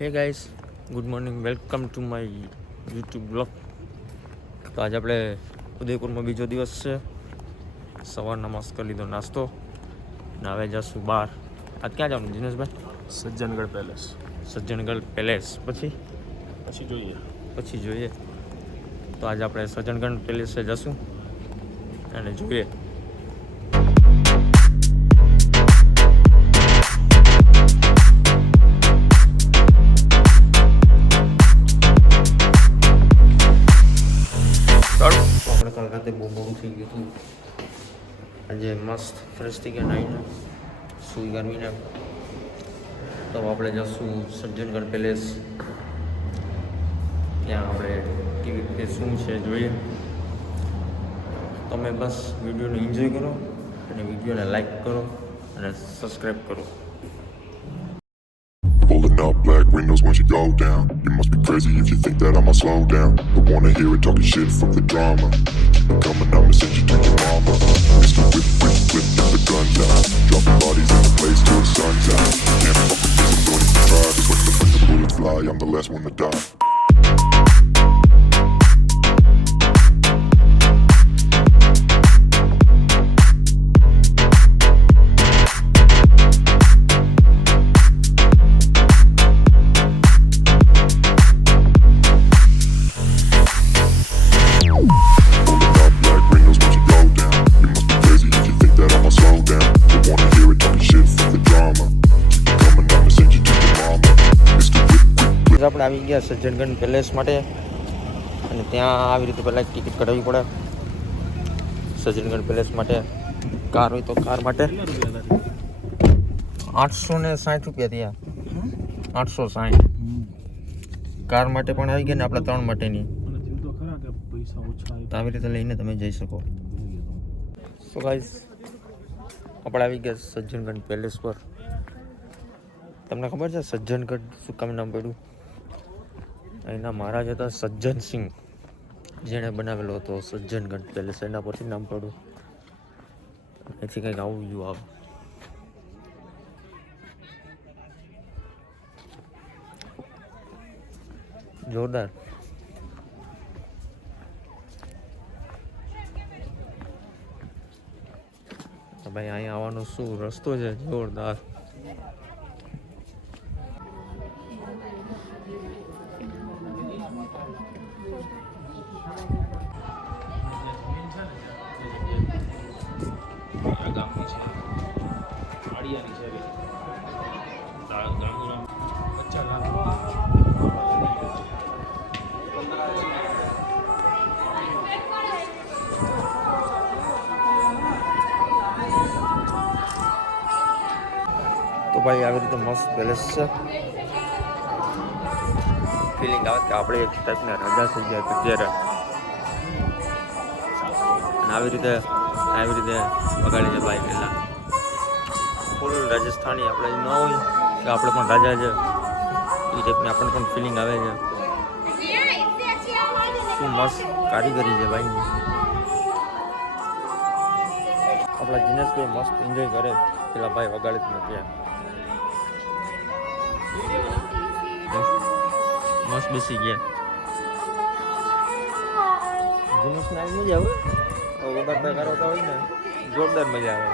હે guys, good morning, welcome to my YouTube blog. તો આજે આપણે ઉદયપુરમાં બીજો દિવસ છે. સવારના મસ્ત કરી લીધો નાસ્તો ને હવે જશું બહાર. આજ ક્યાં જવાનું દિનેશભાઈ? સજ્જનગઢ પેલેસ. પછી જોઈએ. તો આજે આપણે સજ્જનગઢ પેલેસે જશું અને જોઈએ. આપણે કાલ રાતે બહુ મોડું થઈ ગયું હતું. આજે મસ્ત ફ્રેશ થઈ ગયા, નાઈને સૂઈ ગરમીને. તો આપણે જઈશું સજ્જનગઢ પેલેસ. ત્યાં આપણે કેવી રીતે શું છે જોઈએ. તમે બસ વિડીયોને એન્જોય કરો અને વિડીયોને લાઈક કરો અને સબસ્ક્રાઈબ કરો. Pulling up black windows once you go down. You must be crazy if you think that I'ma slow down. But wanna hear it talking shit from the drama. Keep it coming, I'ma send you to your mama. Mr. Whip, whip, whip, get the guns out. Dropping bodies in the place till the sun's out. Can't fuck with this, I'm going to try. Just when the bullets fly, I'm the last one to die. આપણે આવી ગયા Sajjangarh palace માટે અને ત્યાં આવી રીતે પહેલાં ticket કઢાવવી પડે. સજ્જનગઢ પેલેસ માટે કાર હોય તો કાર માટે 860 રૂપિયા થયા. 860 કાર માટે પણ આવી ગયા ને આપણા 3 માટેની. તો આવી રીતે લઈને તમે જઈ શકો. સો ગાઈસ, આપણે આવી ગયા સજ્જનગઢ પેલેસ પર. તમને ખબર છે સજ્જનગઢ શું કામ નામ પડ્યું? અહીંના મહારાજ હતા સજ્જનસિંહ, જેણે બનાવેલો હતો સજ્જનગઢ પેલેસ. એના પરથી નામ પડ્યું. એથી કંઈક આવું ગયું આવે. જોરદાર. ભાઈ અહીંયા આવવાનો શું રસ્તો છે, જોરદાર. તો ભાઈ આવી રીતે મસ્ત પેલેસ છે. ફિલિંગ આવે કે આપણે એક ટાઈપના રાજા થઈ ગયા અત્યારે. અને આવી રીતે વગાડી છે ભાઈ. પહેલાં ફૂલ રાજસ્થાની આપણે ન હોય કે આપણે પણ રાજા છે, એ ટાઈપની આપણને પણ ફિલિંગ આવે છે. શું મસ્ત કારીગરી છે ભાઈની. આપણા જીનેશભાઈ મસ્ત એન્જોય કરે. પેલા ભાઈ વગાડે જ નથી. મસ્ત બેસી ગયા. જીનેશને આવી મજા આવે. વગાડતા કરાવતા હોય ને, જોરદાર મજા આવે.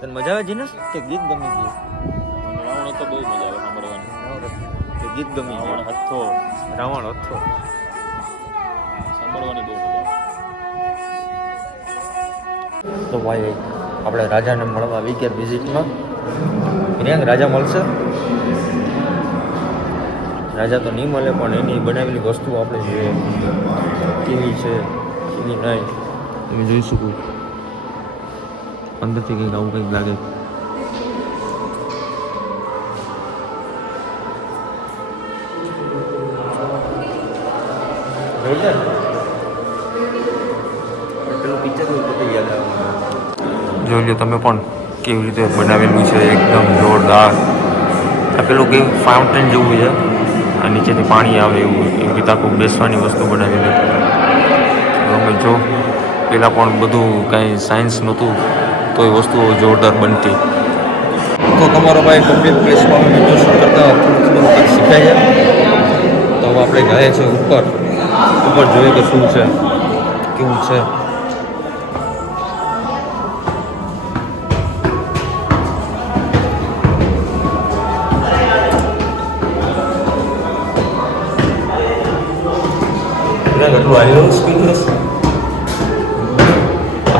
તને મજા આવે જીનેશ કે ગીત ગમી ગયું? રાવણ તો બહુ મજા આવે સાંભળવાની. કે ગીત ગમી ગયું? રાવણ હથો સાંભળવાની બહુ મજા આવે. તો ભાઈ આપણે રાજાને મળવા આવી ગયા વિઝિટમાં. ક્યાંક રાજા મળશે? રાજા તો નહીં મળે, પણ એની બનાવેલી વસ્તુ આપણે જોઈએ કેવી છે કેવી નહીં તમે જોઈ શકો. અંદરથી કંઈક આવું કંઈક લાગે. પેલું પિક્ચર યાદ આવે. જોઈ લો તમે પણ કેવી રીતે બનાવેલું છે, એકદમ જોરદાર. આ પેલું કેવું ફાઉન્ટેન જેવું છે, આ નીચેથી પાણી આવે એવું. એવી રીતે આખું બેસવાની વસ્તુ બનાવેલી. અમે જો પહેલાં પણ બધું કાંઈ સાયન્સ નહોતું, તો એ વસ્તુઓ જોરદાર બનતી. તો તમારો ભાઈ પબ્લિક પ્લેસમાં વિડીયો શૂટ કરતા થોડું થોડું કંઈક શીખાય છે. તો હવે આપણે જાય છે ઉપર જોઈએ કે શું છે કેવું છે.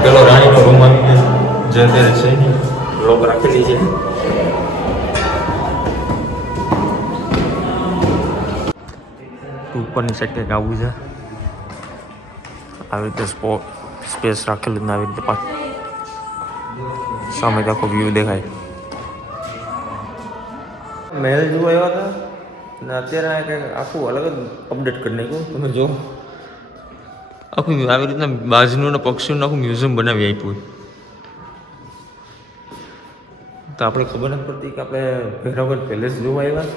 પેલો રાણીનો રૂમ આવી ગયો જે અત્યારે છે નહીં, લોક રાખેલી છે. ઉપરની સાઈડ કંઈક આવવું છે. આવી રીતે સ્પેસ રાખેલું ને આવી રીતે સામે આખો વ્યૂ દેખાય. મહેલ જોવા આવ્યા હતા ને અત્યારે કંઈક આખું અલગ જ અપડેટ કરી નાખ્યું. તમે જો આખું આવી રીતના બાજનું ને પક્ષીઓનું આખું મ્યુઝિયમ બનાવી આપ્યું. તો આપણે ખબર નથી પડતી કે આપણે ભેરાવળ પેલેસ જોવા આવ્યા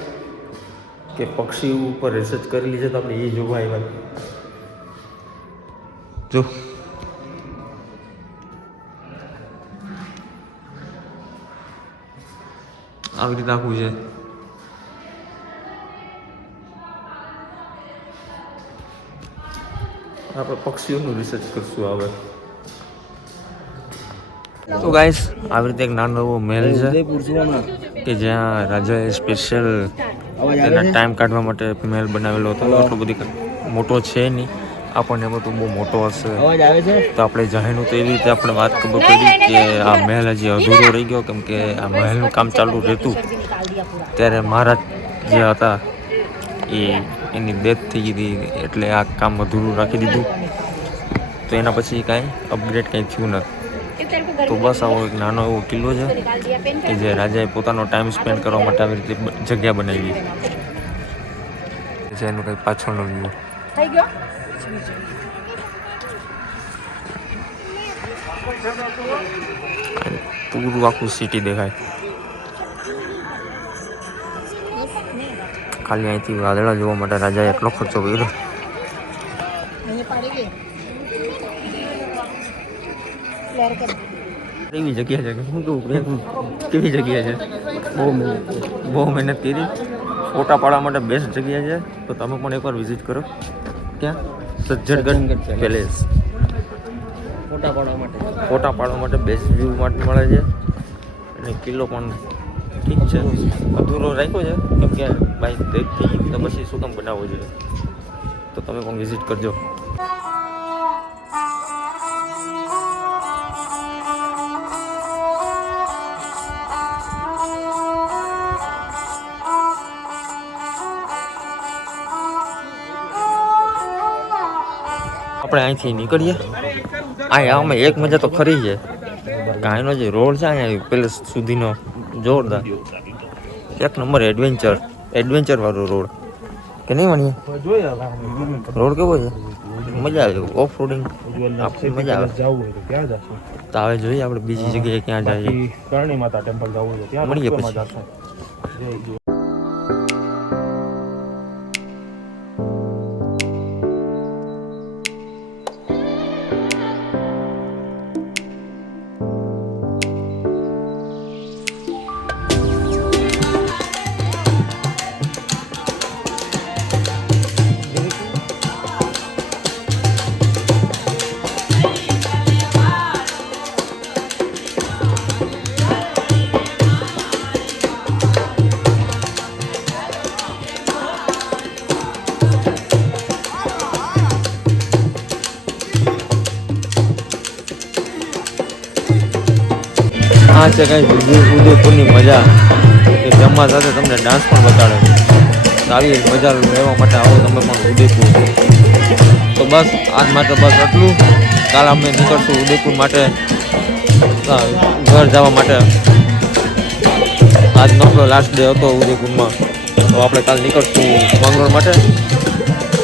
કે પક્ષી ઉપર રિસર્ચ કરેલી છે તો આપણે એ જોવા આવ્યા. જો આવી રીતે આખું છે. આપણે પક્ષીઓનું રિસર્ચ કરશું હવે. તો ગાઈસ આવી રીતે એક નાનો એવો મહેલ છે કે જ્યાં રાજાએ સ્પેશિયલ એના ટાઈમ કાઢવા માટે મહેલ બનાવેલો હતો. એટલો બધી મોટો છે નહીં, આપણને એમાં તો બહુ મોટો હશે. તો આપણે જાહેરનું તો એવી રીતે આપણે વાત ખબર પડી કે આ મહેલ હજી અધૂરો રહી ગયો, કેમ કે આ મહેલનું કામ ચાલુ રહેતું ત્યારે મહારાજ જે હતા એની ડેથ થઈ ગઈ હતી, એટલે આ કામ અધૂરું રાખી દીધું. તો એના પછી કાંઈ અપગ્રેડ કંઈ થયું નથી. તો બસ આવો એક નાનો એવો કિલ્લો છે કે જે રાજાએ પોતાનો ટાઈમ સ્પેન્ડ કરવા માટે આવી રીતે જગ્યા બનાવી છે. એનું કંઈ પાછળનો વ્યૂ પૂરું આખું સિટી દેખાય. ખાલી અહીંથી વાદળા જોવા માટે રાજાએ એટલો ખર્ચો કર્યો. કેવી જગ્યા છે, શું કહું, કેવી જગ્યા છે, બહુ મહેનત કરી. ફોટા પાડવા માટે બેસ્ટ જગ્યા છે. તો તમે પણ એકવાર વિઝિટ કરો. ક્યાં? સજ્જનગઢ પેલેસ. ફોટા પાડવા માટે બેસ્ટ વ્યૂ માટે મળે છે. અને કિલ્લો પણ ઠીક છે, અધૂરો રાખ્યો છે કેમ કે ભાઈ ડેથ થઈ ગઈ તો પછી શું કામ બનાવવો જોઈએ. તો તમે પણ વિઝિટ કરજો. આપણે અહીંથી નીકળીએ. અમે એક મજા તો ખરી છે કે અહીંનો જે રોડ છે અહીંયા પેલેસ સુધીનો જોરદાર એક નંબર એડવેન્ચર વાળો રોડ કે નહીં માનીએ? રોડ કેવો છે? મજા આવે ઓફ રોડિંગ, મજા આવે. તો હવે જોઈએ આપણે બીજી જગ્યાએ ક્યાં જઈએ. મળીએ પછી. આ છે કાંઈ ઉદયપુરની મજા કે જમવા સાથે તમને ડાન્સ પણ બતાડે. તો આવી મજા લેવા માટે આવો તમે પણ ઉદયપુર. તો બસ આજ માટે બસ આટલું. કાલ અમે નીકળશું ઉદયપુર માટે, ઘર જવા માટે. આજનો આપણો લાસ્ટ ડે હતો ઉદયપુરમાં. તો આપણે કાલ નીકળશું મંગળવાર માટે.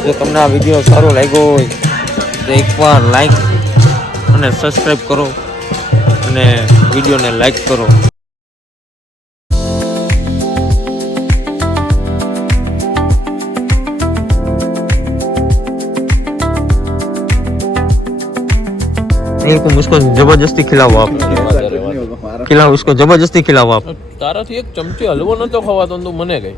જો તમને આ વિડીયો સારો લાગ્યો હોય તો એકવાર લાઈક અને સબસ્ક્રાઈબ કરો અને વિડીયોને લાઈક કરો. मुझको जबरदस्ती खिलाओ आप. खिलाओ उसको, जबरदस्ती खिलाओ आप। તારાથી એક ચમચી હલવો નતો ખવાતો ને તું મને કઈ